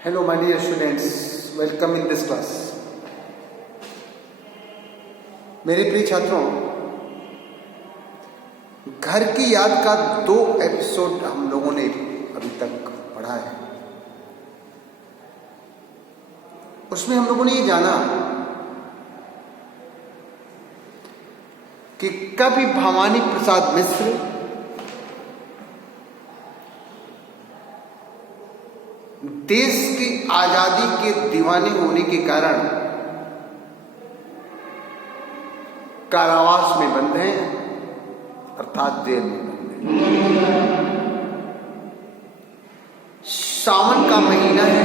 Hello, my dear students. Welcome in this class. मेरे प्रिय छात्रों, घर की याद का 2 एपिसोड हम लोगों ने अभी तक पढ़ा है। उसमें हम लोगों ने ये जाना कि कवि भवानी प्रसाद मिश्र देश की आजादी के दीवाने होने के कारण कारावास में बंद हैं, अर्थात जेल में बंद हैं। सावन का महीना है,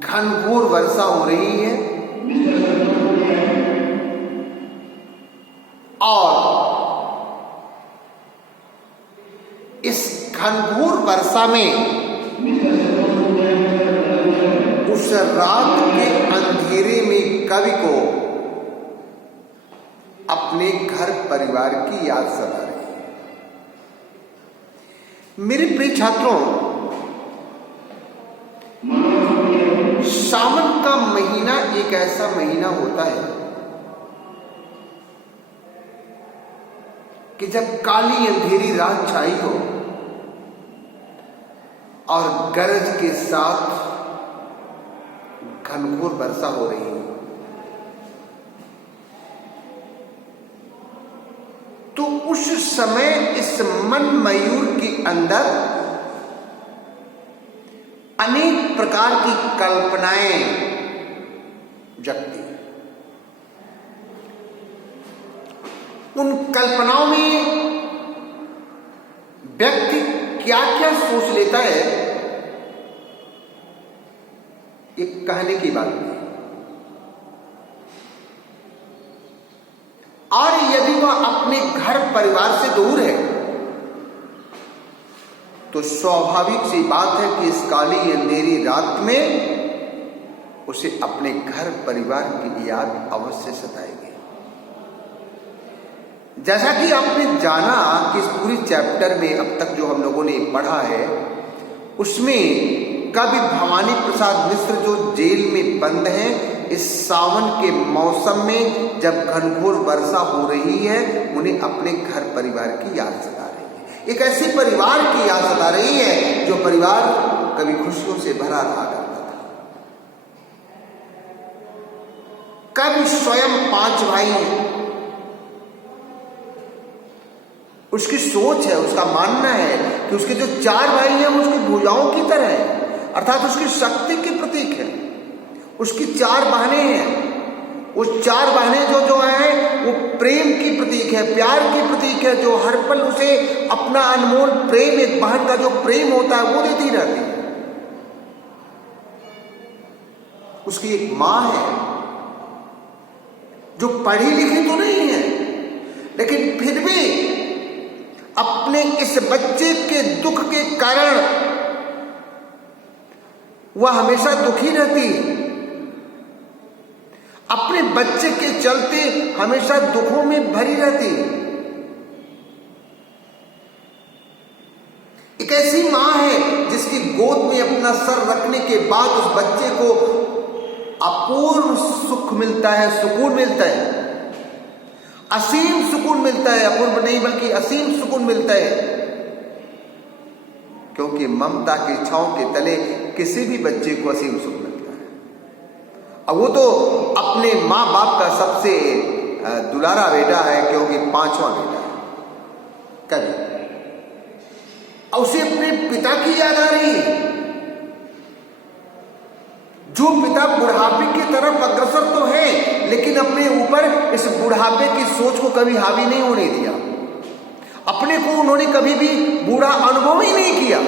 घनघोर वर्षा हो रही है और इस घनघोर वर्षा में उस रात के अंधेरे में कवि को अपने घर परिवार की याद सता रही है। मेरे प्रिय छात्रों, सावन का महीना एक ऐसा महीना होता है कि जब काली अंधेरी रात छाई हो और गरज के साथ घनघोर वर्षा हो रही हो, तो उस समय इस मन मयूर के अंदर अनेक प्रकार की कल्पनाएं जगती हैं। उन कल्पनाओं में व्यक्ति क्या क्या सोच लेता है, एक कहने की बात नहीं। और यदि वह अपने घर परिवार से दूर है तो स्वाभाविक सी बात है कि इस काली अंधेरी रात में उसे अपने घर परिवार की याद अवश्य सताएगी। जैसा कि आपने जाना कि इस पूरी चैप्टर में अब तक जो हम लोगों ने पढ़ा है, उसमें कवि भवानी प्रसाद मिश्र जो जेल में बंद हैं, इस सावन के मौसम में जब घनघोर वर्षा हो रही है, उन्हें अपने घर परिवार की याद सता रही है। एक ऐसी परिवार की याद सता रही है जो परिवार कभी खुशियों से भरा रहा करता था। कवि स्वयं 5 भाई हैं। उसकी सोच है, उसका मानना है कि उसके जो 4 भाई हैं वो उसकी भुजाओं की तरह है, अर्थात उसकी शक्ति के प्रतीक है। उसकी 4 बहनें हैं, वो 4 बहनें जो हैं वो प्रेम की प्रतीक है, प्यार की प्रतीक है, जो हर पल उसे अपना अनमोल प्रेम, एक बहन का जो प्रेम होता है वो देती रहती है। उसकी एक मां है जो पढ़ी लिखी तो नहीं है, लेकिन फिर भी अपने इस बच्चे के दुख के कारण वह हमेशा दुखी रहती है। अपने बच्चे के चलते हमेशा दुखों में भरी रहती है। एक ऐसी मां है जिसकी गोद में अपना सर रखने के बाद उस बच्चे को अपूर्व सुख मिलता है, सुकून मिलता है, असीम सुकून मिलता है। अपूर्व नहीं बल्कि असीम सुकून मिलता है, क्योंकि ममता की छांव के तले किसी भी बच्चे को असीम सुख मिलता है। अब वो तो अपने माँ बाप का सबसे दुलारा बेटा है, क्योंकि 5वां बेटा है कवि। और उसे अपने पिता की याद आ रही है, जो पिता बुढ़ापे की तरफ अग्रसर तो है, लेकिन अपने ऊपर इस बुढ़ापे की सोच को कभी हावी नहीं होने दिया। अपने को उन्होंने कभी भी बूढ़ा अनुभव ही नहीं किया,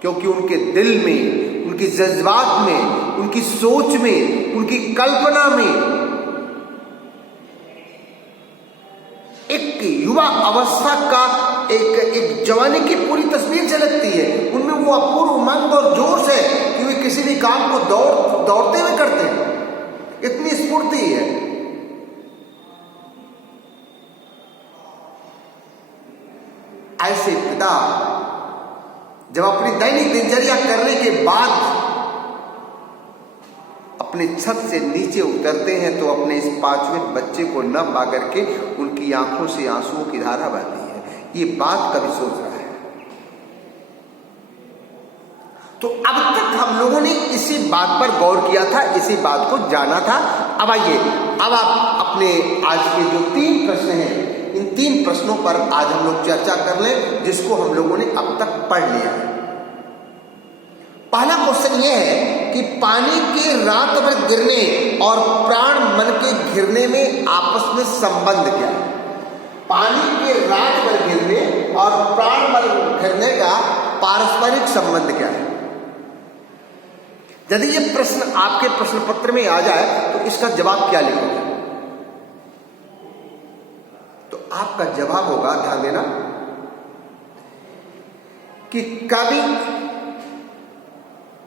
क्योंकि उनके दिल में, उनके जज्बात में, उनकी सोच में, उनकी कल्पना में एक युवा अवस्था का एक जवानी की पूरी तस्वीर झलकती है। उनमें वो अपूर्व उमंग और जोश है कि वे किसी भी काम को दौड़ते हुए करते हैं, इतनी स्फूर्ति है। ऐसे पिता जब अपनी दैनिक दिनचर्या करने के बाद अपने छत से नीचे उतरते हैं तो अपने इस 5वें बच्चे को न पा करके उनकी आंखों से आंसुओं की धारा बहती है। ये बात कभी सोच रहा है? तो अब तक हम लोगों ने इसी बात पर गौर किया था, इसी बात को जाना था। अब आइए, अब आप अपने आज के जो 3 प्रश्न हैं, इन 3 प्रश्नों पर आज हम लोग चर्चा कर लें, जिसको हम लोगों ने अब तक पढ़ लिया है। पहला क्वेश्चन यह है कि पानी के रात भर गिरने और प्राण मन के घिरने में आपस में संबंध क्या है? पानी के रात भर गिरने और प्राण मन घिरने का पारस्परिक संबंध क्या है? यदि ये प्रश्न आपके प्रश्न पत्र में आ जाए तो इसका जवाब क्या लिखोगे? तो आपका जवाब होगा, ध्यान देना, कि कवि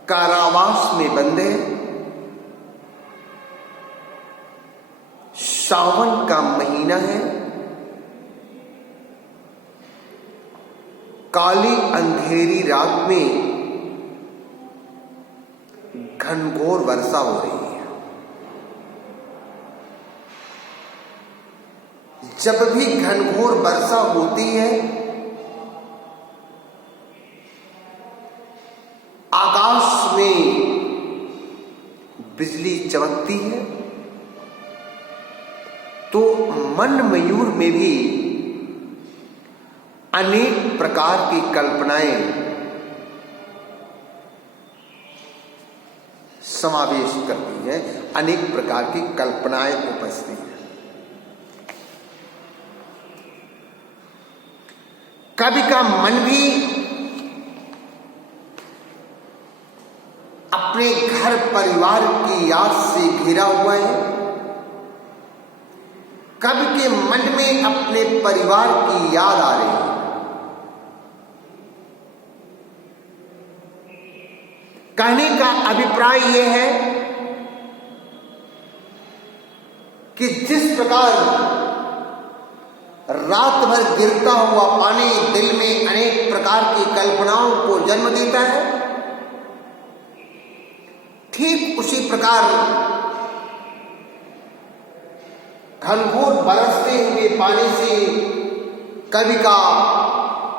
कारावास में बंधे, सावन का महीना है, काली अंधेरी रात में घनघोर वर्षा हो रही है। जब भी घनघोर वर्षा होती है, आकाश में बिजली चमकती है, तो मन मयूर में भी अनेक प्रकार की कल्पनाएं समावेश करती हैं, अनेक प्रकार की कल्पनाएं उपजती हैं। कवि का मन भी अपने घर परिवार की याद से घिरा हुआ है। कवि के मन में अपने परिवार की याद आ रही है। कहने का अभिप्राय यह है कि जिस प्रकार रात भर गिरता हुआ पानी दिल में अनेक प्रकार की कल्पनाओं को जन्म देता है, ठीक उसी प्रकार घनघोर बरसते हुए पानी से कवि का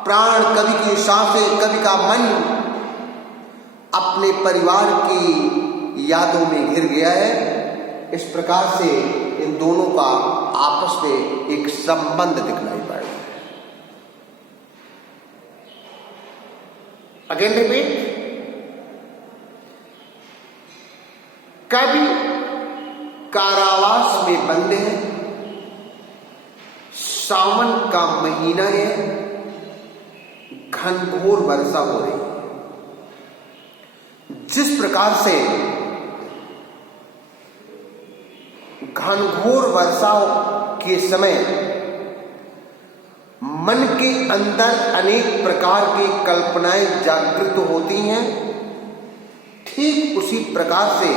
प्राण, कवि की सांसें, कवि का मन अपने परिवार की यादों में घिर गया है। इस प्रकार से इन दोनों का आपस में एक संबंध दिखलाई पड़ रहा है। अगेन रिपीट, कवि कारावास में बंदे हैं, सावन का महीना है, घनघोर वर्षा हो रही है। जिस प्रकार से घनघोर वर्षा के समय मन के अंदर अनेक प्रकार की कल्पनाएं जागृत होती हैं, ठीक उसी प्रकार से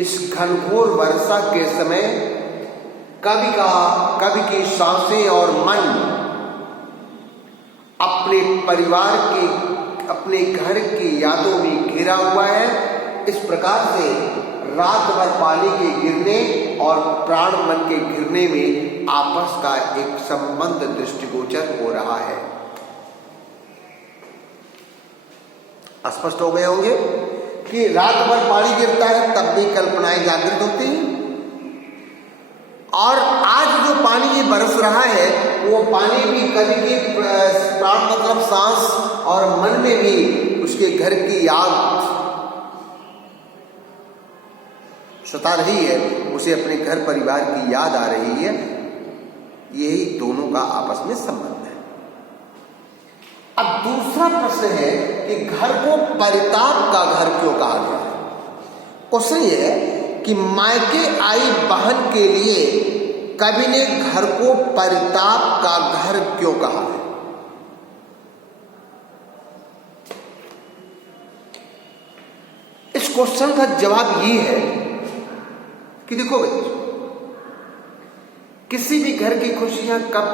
इस घनघोर वर्षा के समय कवि की सांसें और मन अपने परिवार के, अपने घर की यादों में घिरा हुआ है। इस प्रकार से रात भर पानी के गिरने और प्राण मन के घिरने में आपस का एक संबंध दृष्टिगोचर हो रहा है। स्पष्ट हो गए होंगे कि रात भर पानी गिरता है तब भी कल्पनाएं जागृत होती हैं, और आज जो पानी ये बरस रहा है वो पानी भी कवि के प्राण मतलब सांस और मन में भी उसके घर की याद सता रही है, उसे अपने घर परिवार की याद आ रही है। यही दोनों का आपस में संबंध है। अब दूसरा प्रश्न है कि घर को परिताप का घर क्यों कहा गया है? क्वेश्चन ये है कि मायके आई बहन के लिए कवि ने घर को परिताप का घर क्यों कहा है? इस क्वेश्चन का जवाब ये है कि देखो बच्चों, किसी भी घर की खुशियां कब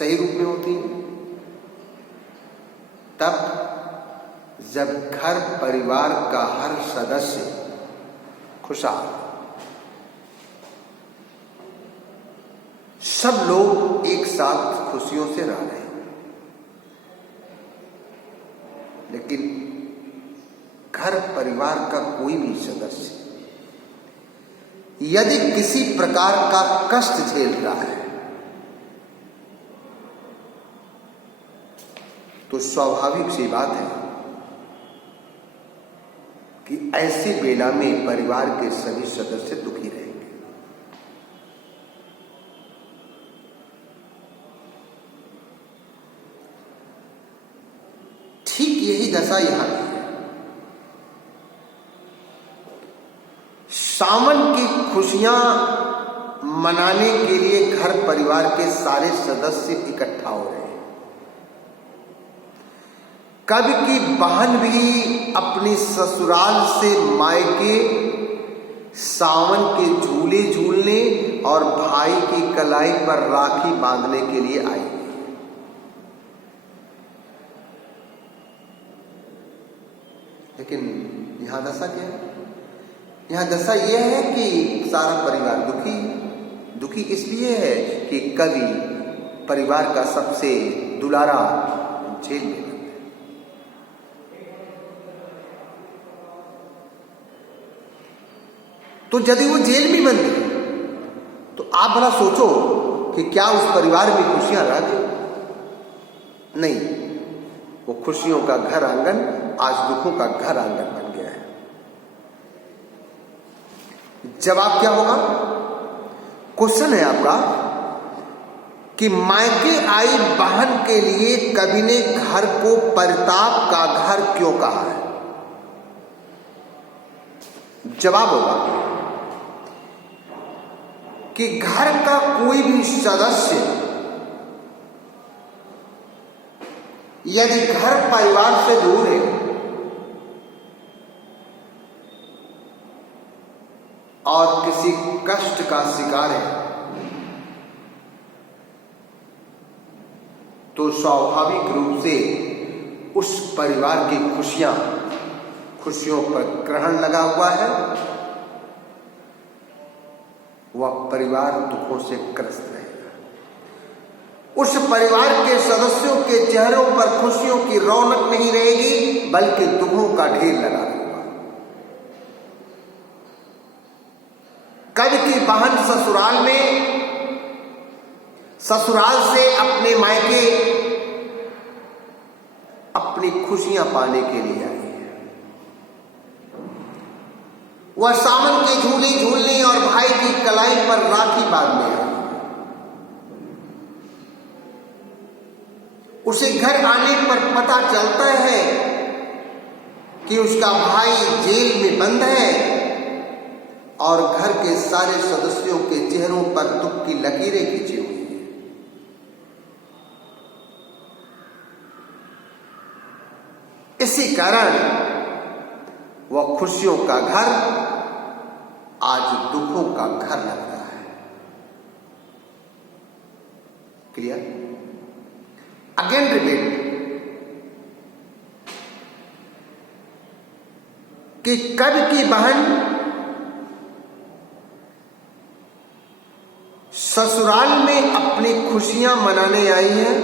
सही रूप में होती है तब जब घर परिवार का हर सदस्य खुशहाल, सब लोग एक साथ खुशियों से रह रहे हैं। लेकिन घर परिवार का कोई भी सदस्य यदि किसी प्रकार का कष्ट झेल रहा है तो स्वाभाविक सी बात है कि ऐसी बेला में परिवार के सभी सदस्य दुखी रहेंगे। ठीक यही दशा यहां की है। सावन की खुशियां मनाने के लिए घर परिवार के सारे सदस्य इकट्ठा हो रहे हैं। कवि की बहन भी अपनी ससुराल से मायके सावन के झूले झूलने और भाई की कलाई पर राखी बांधने के लिए आई। लेकिन यहां दशा क्या है? यहां दशा यह है कि सारा परिवार दुखी इसलिए है कि कवि परिवार का सबसे दुलारा जेल में। तो यदि वो जेल में बंद है तो आप भला सोचो कि क्या उस परिवार में खुशियां रह गई? नहीं, वो खुशियों का घर आंगन आज दुखों का घर आंगन बन गया है। जवाब क्या होगा? क्वेश्चन है आपका कि मायके आई बहन के लिए कवि ने घर को परिताप का घर क्यों कहा है? जवाब होगा कि घर का कोई भी सदस्य यदि घर परिवार से दूर है और किसी कष्ट का शिकार है तो स्वाभाविक रूप से उस परिवार की खुशियों पर ग्रहण लगा हुआ है। वह परिवार दुखों से ग्रस्त रहेगा। उस परिवार के सदस्यों के चेहरों पर खुशियों की रौनक नहीं रहेगी बल्कि दुखों का ढेर लगा रहेगा। कवि की बहन ससुराल से अपने मायके अपनी खुशियां पाने के लिए आई है। वह सावन के झूले झूलने और भाई की कलाई पर राखी बांधने आई। उसे घर आने पर पता चलता है कि उसका भाई जेल में बंद है और घर के सारे सदस्यों के चेहरों पर दुख की लकीरें खिंची हुई हैं। इसी कारण वह खुशियों का घर आज दुखों का घर लग रहा है। क्लियर? अगेन रिपीट कि कवि की बहन ससुराल में अपनी खुशियां मनाने आई है।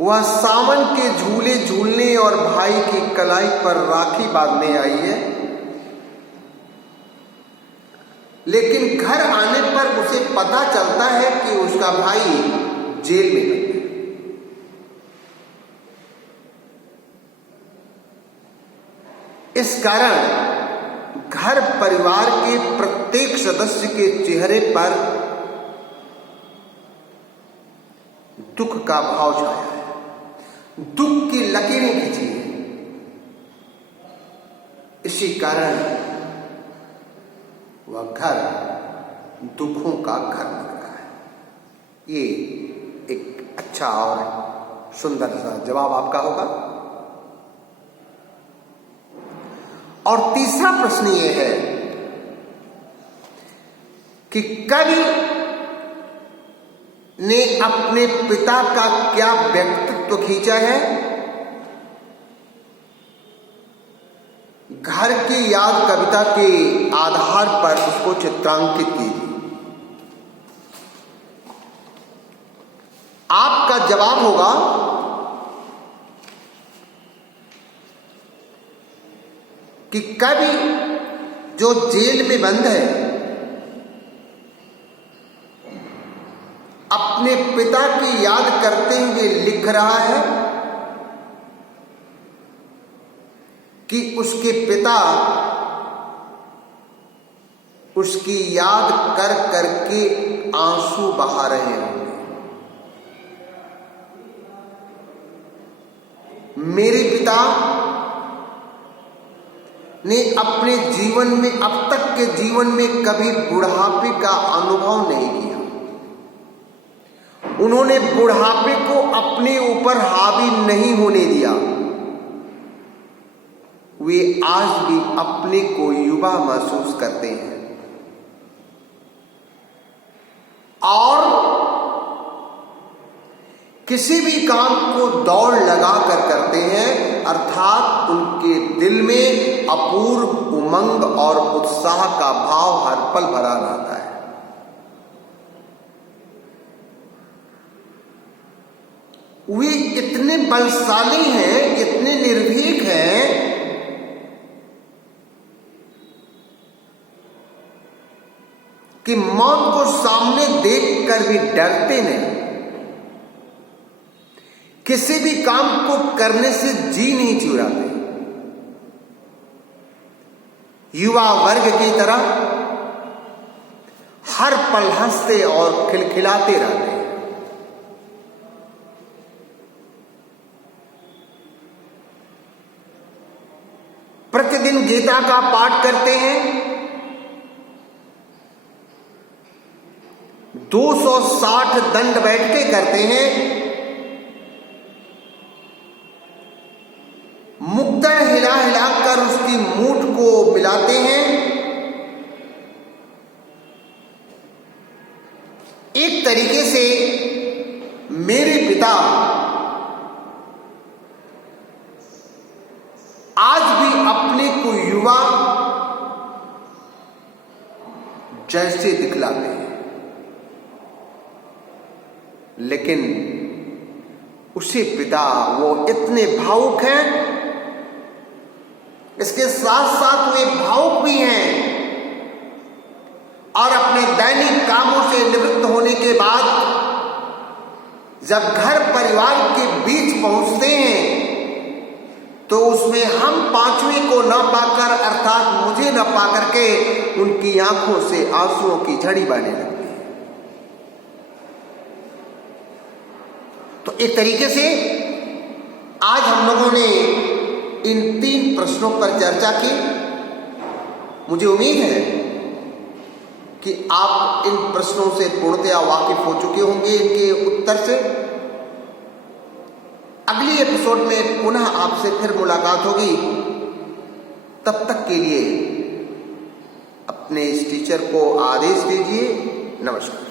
वह सावन के झूले झूलने और भाई की कलाई पर राखी बांधने आई है। लेकिन घर आने पर उसे पता चलता है कि उसका भाई जेल में है। इस कारण घर परिवार के प्रत्येक सदस्य के चेहरे पर दुख का भाव छाया है। दुख की लकीरें खींची है। इसी कारण वह घर दुखों का घर लग रहा है। ये एक अच्छा और सुंदर सा जवाब आपका होगा। और तीसरा प्रश्न ये है कि कवि ने अपने पिता का क्या व्यक्तित्व खींचा है, घर की याद कविता के आधार पर उसको चित्रांकित कीजिए। आपका जवाब होगा कि कवि जो जेल में बंद है अपने पिता की याद करते हुए लिख रहा है कि उसके पिता उसकी याद कर करके आंसू बहा रहे होंगे। मेरे पिता ने अपने जीवन में, अब तक के जीवन में कभी बुढ़ापे का अनुभव नहीं किया। उन्होंने बुढ़ापे को अपने ऊपर हावी नहीं होने दिया। वे आज भी अपने को युवा महसूस करते हैं और किसी भी काम को दौड़ लगाकर करते हैं, अर्थात उनके दिल में अपूर्व उमंग और उत्साह का भाव हर पल भरा रहता है। वे इतने बलशाली हैं, इतने निर्भीक हैं कि मौत को सामने देखकर भी डरते नहीं। किसी भी काम को करने से जी नहीं चुराते। युवा वर्ग की तरह हर पल हंसते और खिलखिलाते रहते हैं। प्रतिदिन गीता का पाठ करते हैं। 260 दंड बैठके करते हैं। मुक्तन हिला हिलाकर उसकी मूठ को मिलाते हैं। एक तरीके से मेरे पिता आज भी अपने को युवा जैसे दिखलाते हैं, लेकिन उसी पिता वो इतने भावुक हैं, इसके साथ साथ वे भावुक भी हैं और अपने दैनिक कामों से निवृत्त होने के बाद जब घर परिवार के बीच पहुंचते हैं तो उसमें हम पांचवें को न पाकर, अर्थात मुझे न पाकर के उनकी आंखों से आंसुओं की झड़ी बहने लगती है। तो एक तरीके से आज हम लोगों ने इन 3 प्रश्नों पर चर्चा की। मुझे उम्मीद है कि आप इन प्रश्नों से पूर्णतया वाकिफ हो चुके होंगे, इनके उत्तर से। अगली एपिसोड में पुनः आपसे फिर मुलाकात होगी। तब तक के लिए अपने इस टीचर को आदेश दीजिए। नमस्कार।